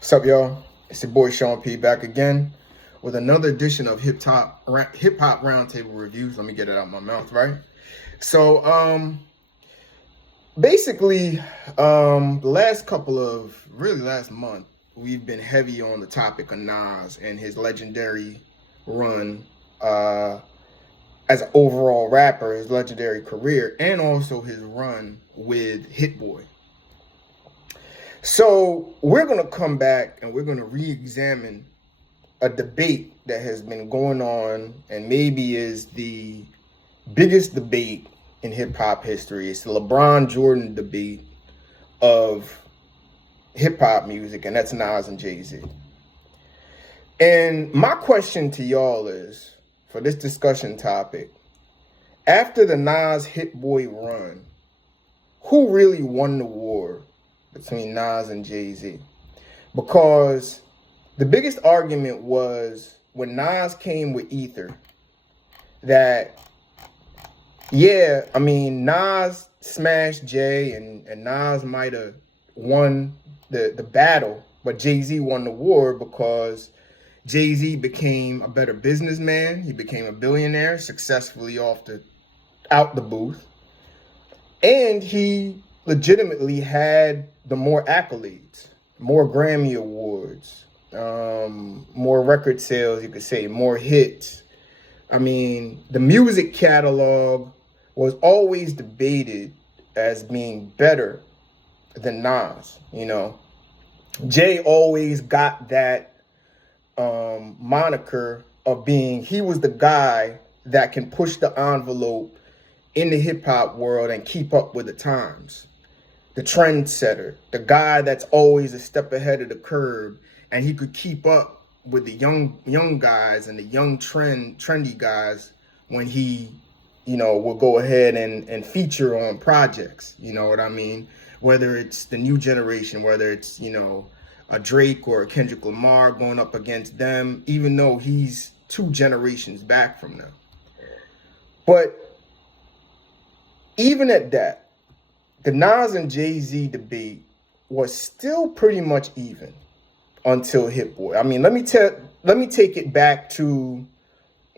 What's up, y'all? It's your boy Sean P back again with another edition of Hip Hop Roundtable Reviews. Let me get it out of my mouth, right? So, basically, the last month, we've been heavy on the topic of Nas and his legendary run as an overall rapper, his legendary career, and also his run with Hitboy. So we're going to come back and we're going to re-examine a debate that has been going on and maybe is the biggest debate in hip-hop history. It's the LeBron Jordan debate of hip-hop music, and that's Nas and Jay-Z. And my question to y'all is, for this discussion topic, after the Nas Hitboy run, who really won the war between Nas and Jay-Z? Because the biggest argument was when Nas came with Ether that, Nas smashed Jay and Nas might have won the battle, but Jay-Z won the war because Jay-Z became a better businessman. He became a billionaire successfully out the booth. And he legitimately had the more accolades, more Grammy Awards, more record sales, you could say, more hits. I mean, the music catalog was always debated as being better than Nas, Jay always got that moniker of he was the guy that can push the envelope in the hip-hop world and keep up with the times. The trendsetter, the guy that's always a step ahead of the curve, and he could keep up with the young guys and the young trendy guys when he, will go ahead and feature on projects. You know what I mean? Whether it's the new generation, whether it's, a Drake or a Kendrick Lamar going up against them, even though he's 2 generations back from them. But even at that, the Nas and Jay-Z debate was still pretty much even until Hitboy. I mean, let me take it back to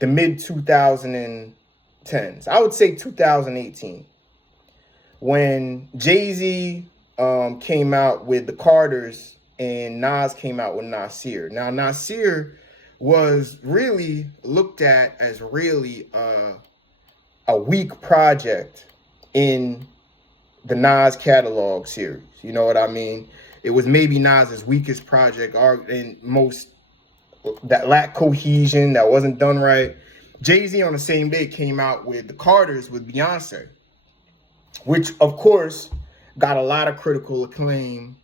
the mid 2010s. I would say 2018, when Jay-Z came out with the Carters and Nas came out with Nasir. Now, Nasir was really looked at as really a weak project in the Nas catalog series. You know what I mean? It was maybe Nas's weakest project and most that lacked cohesion, that wasn't done right. Jay-Z on the same day came out with the Carters with Beyonce, which of course got a lot of critical acclaim.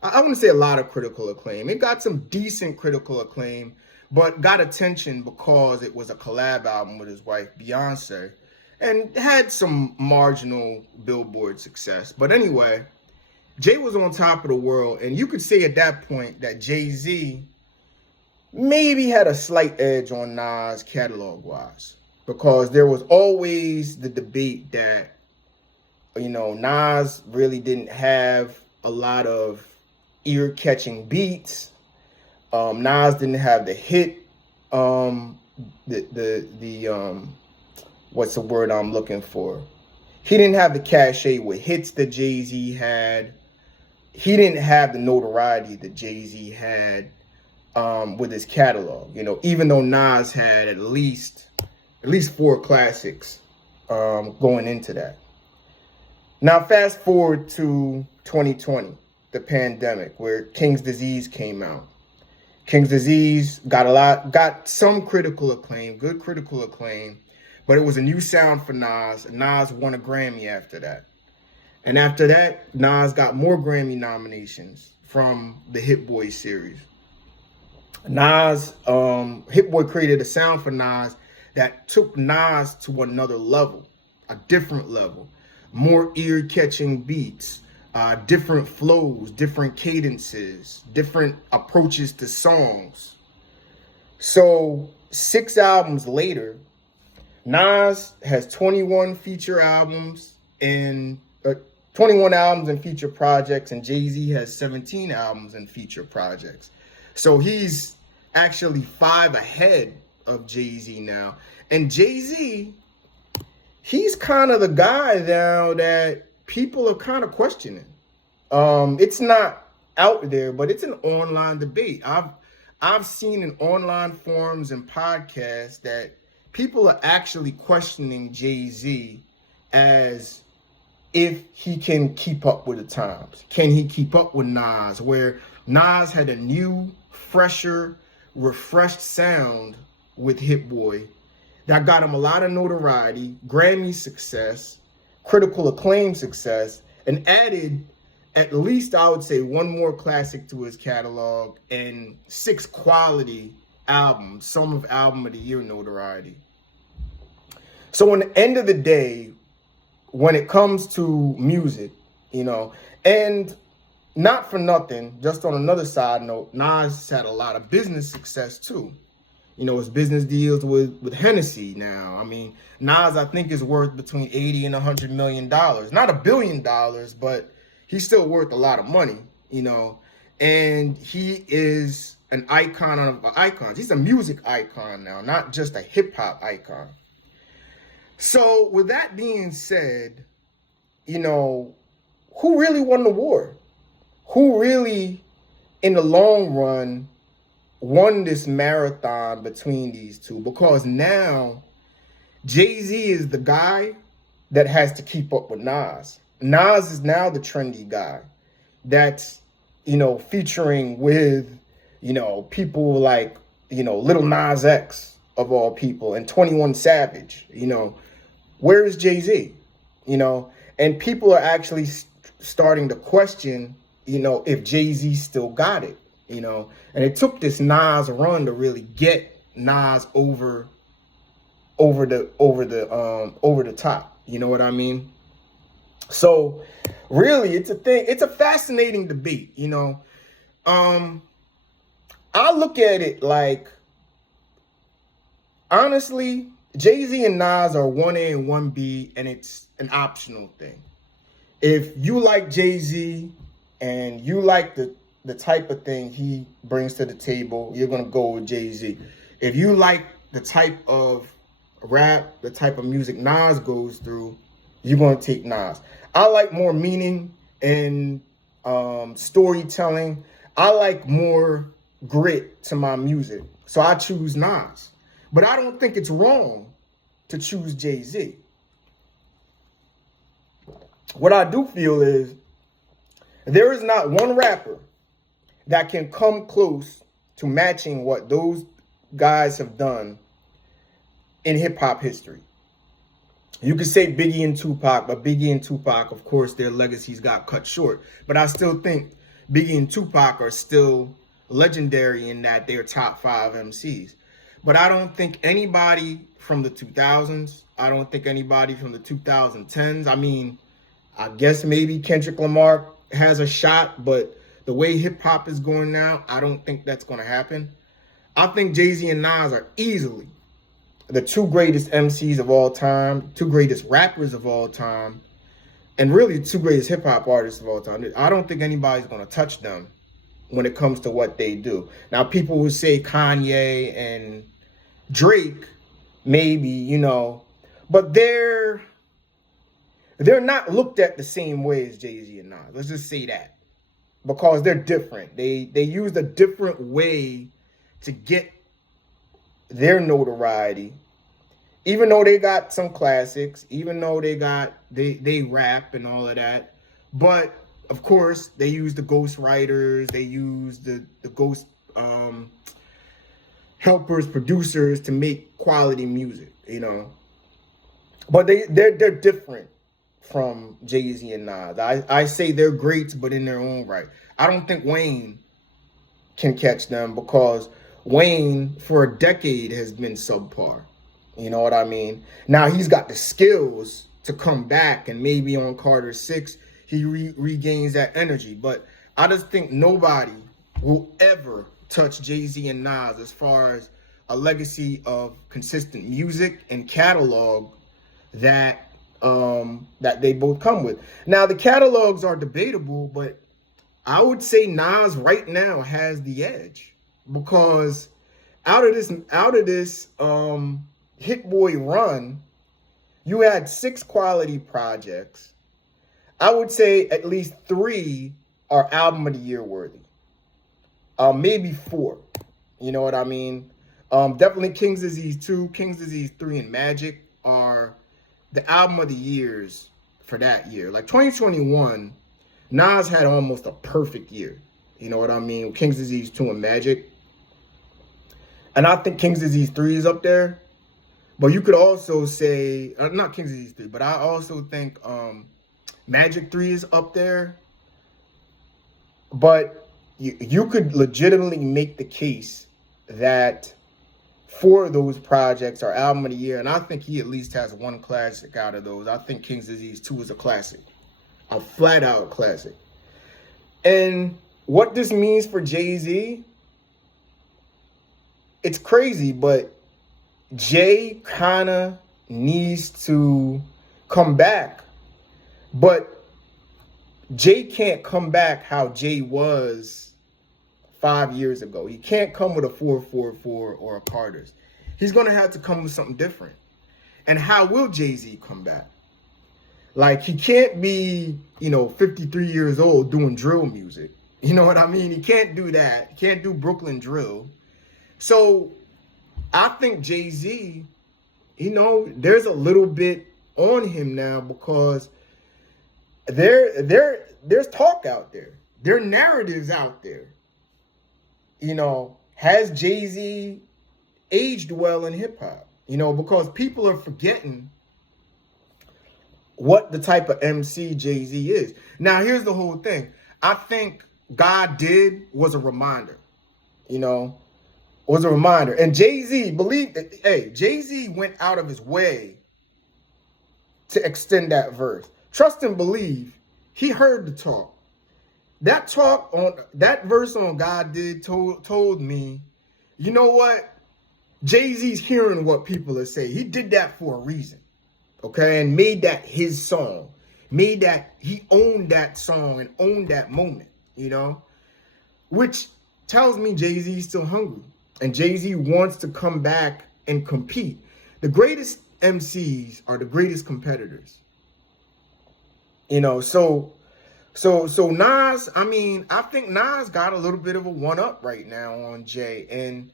I wouldn't say a lot of critical acclaim. It got some decent critical acclaim, but got attention because it was a collab album with his wife, Beyonce, and had some marginal Billboard success. But anyway, Jay was on top of the world, and you could say at that point that Jay-Z maybe had a slight edge on Nas catalog-wise, because there was always the debate that, Nas really didn't have a lot of ear-catching beats. Nas didn't have the hit, what's the word I'm looking for? He didn't have the cachet with hits that Jay-Z had. He didn't have the notoriety that Jay-Z had with his catalog. Even though Nas had at least 4 classics going into that. Now, fast forward to 2020, the pandemic, where King's Disease came out. King's Disease got some critical acclaim, good critical acclaim, but it was a new sound for Nas, and Nas won a Grammy after that. And after that, Nas got more Grammy nominations from the Hitboy series. Hitboy created a sound for Nas that took Nas to another level, a different level, more ear-catching beats, different flows, different cadences, different approaches to songs. So 6 albums later, Nas has 21 feature albums and 21 albums and feature projects, and Jay-Z has 17 albums and feature projects. So he's actually 5 ahead of Jay-Z now. And Jay-Z, he's kind of the guy now that people are kind of questioning. It's not out there, but it's an online debate. I've seen in online forums and podcasts that people are actually questioning Jay-Z as if he can keep up with the times. Can he keep up with Nas, where Nas had a new, fresher, refreshed sound with Hitboy that got him a lot of notoriety, Grammy success, critical acclaim success, and added at least, I would say, 1 more classic to his catalog and 6 quality albums, some of Album of the Year notoriety. So in the end of the day, when it comes to music, and not for nothing, just on another side note, Nas had a lot of business success too. His business deals with Hennessy now. I mean, Nas, I think, is worth between $80 and $100 million. Not $1 billion, but he's still worth a lot of money, and he is an icon of icons. He's a music icon now, not just a hip hop icon. So with that being said, who really won the war? Who really, in the long run, won this marathon between these two? Because now Jay-Z is the guy that has to keep up with Nas. Nas is now the trendy guy that's, featuring with, people like, Little Nas X of all people and 21 Savage. Where is Jay-Z? And people are actually starting to question, if Jay-Z still got it, and it took this Nas run to really get Nas over the top. You know what I mean? So really, it's a thing. It's a fascinating debate. I look at it like, honestly, Jay-Z and Nas are 1A and 1B, and it's an optional thing. If you like Jay-Z and you like the type of thing he brings to the table, you're going to go with Jay-Z. If you like the type of rap, the type of music Nas goes through, you're going to take Nas. I like more meaning and storytelling. I like more grit to my music. So I choose Nas. But I don't think it's wrong to choose Jay-Z. What I do feel is there is not one rapper that can come close to matching what those guys have done in hip-hop history. You could say Biggie and Tupac, but Biggie and Tupac, of course, their legacies got cut short. But I still think Biggie and Tupac are still legendary in that they're top 5 MCs. But I don't think anybody from the 2000s, I don't think anybody from the 2010s. I mean, I guess maybe Kendrick Lamar has a shot, but the way hip-hop is going now, I don't think that's going to happen. I think Jay-Z and Nas are easily the 2 greatest MCs of all time, 2 greatest rappers of all time, and really 2 greatest hip-hop artists of all time. I don't think anybody's going to touch them when it comes to what they do. Now, people will say Kanye and Drake, maybe, but they're not looked at the same way as Jay-Z and Nas. Let's just say that. Because they're different. They used a different way to get their notoriety. Even though they got some classics, even though they rap and all of that. But of course, they use the ghost writers, they use the ghost helpers, producers to make quality music, But they're different from Jay-Z and Nas. I say they're greats, but in their own right. I don't think Wayne can catch them because Wayne, for a decade, has been subpar. You know what I mean? Now, he's got the skills to come back, and maybe on Carter 6, he regains that energy. But I just think nobody will ever touch Jay-Z and Nas as far as a legacy of consistent music and catalog that that they both come with. Now, the catalogs are debatable, but I would say Nas right now has the edge, because out of this Hitboy run, you had 6 quality projects. I would say at least 3 are album of the year worthy. Maybe 4. You know what I mean? Definitely King's Disease 2, King's Disease 3, and Magic are the album of the years for that year. Like 2021, Nas had almost a perfect year. You know what I mean? King's Disease 2 and Magic. And I think King's Disease 3 is up there. But you could also say, not King's Disease 3, but I also think Magic 3 is up there. But you could legitimately make the case that 4 of those projects are album of the year. And I think he at least has 1 classic out of those. I think King's Disease 2 is a classic. A flat out classic. And what this means for Jay-Z, it's crazy, but Jay kind of needs to come back. But Jay can't come back how Jay was 5 years ago. He can't come with a 444 or a Carter's. He's going to have to come with something different. And how will Jay-Z come back? Like, he can't be, 53 years old doing drill music. You know what I mean? He can't do that. He can't do Brooklyn drill. So I think Jay-Z, there's a little bit on him now, because there's talk out there. There are narratives out there. Has Jay-Z aged well in hip hop? Because people are forgetting what the type of MC Jay-Z is. Now, here's the whole thing. I think God Did was a reminder, was a reminder. And Jay-Z, Jay-Z went out of his way to extend that verse. Trust and believe, he heard the talk. That verse on God Did told me, you know what? Jay-Z's hearing what people are saying. He did that for a reason. Okay, and made that his song. He owned that song and owned that moment, which tells me Jay-Z is still hungry. And Jay-Z wants to come back and compete. The greatest MCs are the greatest competitors. So Nas, I think Nas got a little bit of a one-up right now on Jay. And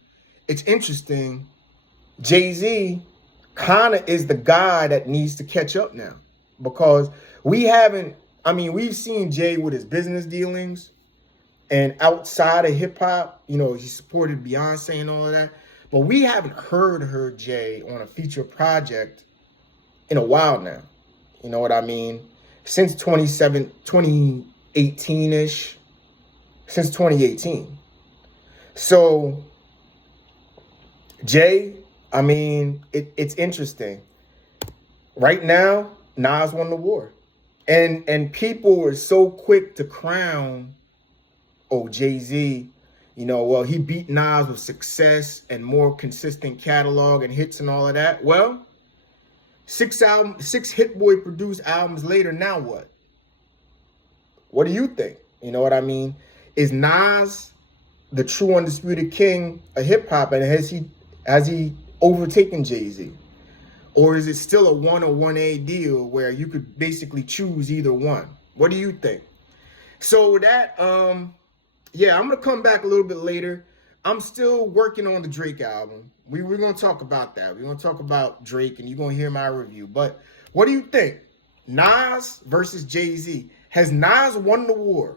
it's interesting, Jay-Z kind of is the guy that needs to catch up now, because we've seen Jay with his business dealings and outside of hip hop, he supported Beyonce and all of that, but we haven't heard Jay on a feature project in a while now. You know what I mean? Since 2018-ish, since 2018. So Jay, it's interesting. Right now, Nas won the war. And people were so quick to crown, Jay-Z, he beat Nas with success and more consistent catalog and hits and all of that. Well, 6 Hitboy produced albums later, now what? What do you think? You know what I mean? Is Nas the true undisputed king of hip hop, and has he overtaken Jay-Z? Or is it still a 101A deal where you could basically choose either one? What do you think? So that, I'm going to come back a little bit later. I'm still working on the Drake album. We're going to talk about that. We're going to talk about Drake, and you're going to hear my review. But what do you think? Nas versus Jay-Z. Has Nas won the war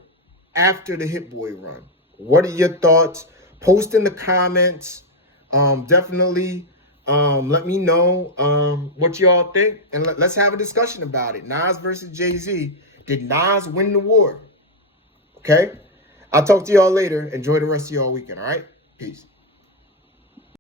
after the Hitboy run? What are your thoughts? Post in the comments. Definitely let me know what y'all think, and let's have a discussion about it. Nas versus Jay-Z. Did Nas win the war? Okay? I'll talk to y'all later. Enjoy the rest of y'all weekend, all right? Peace.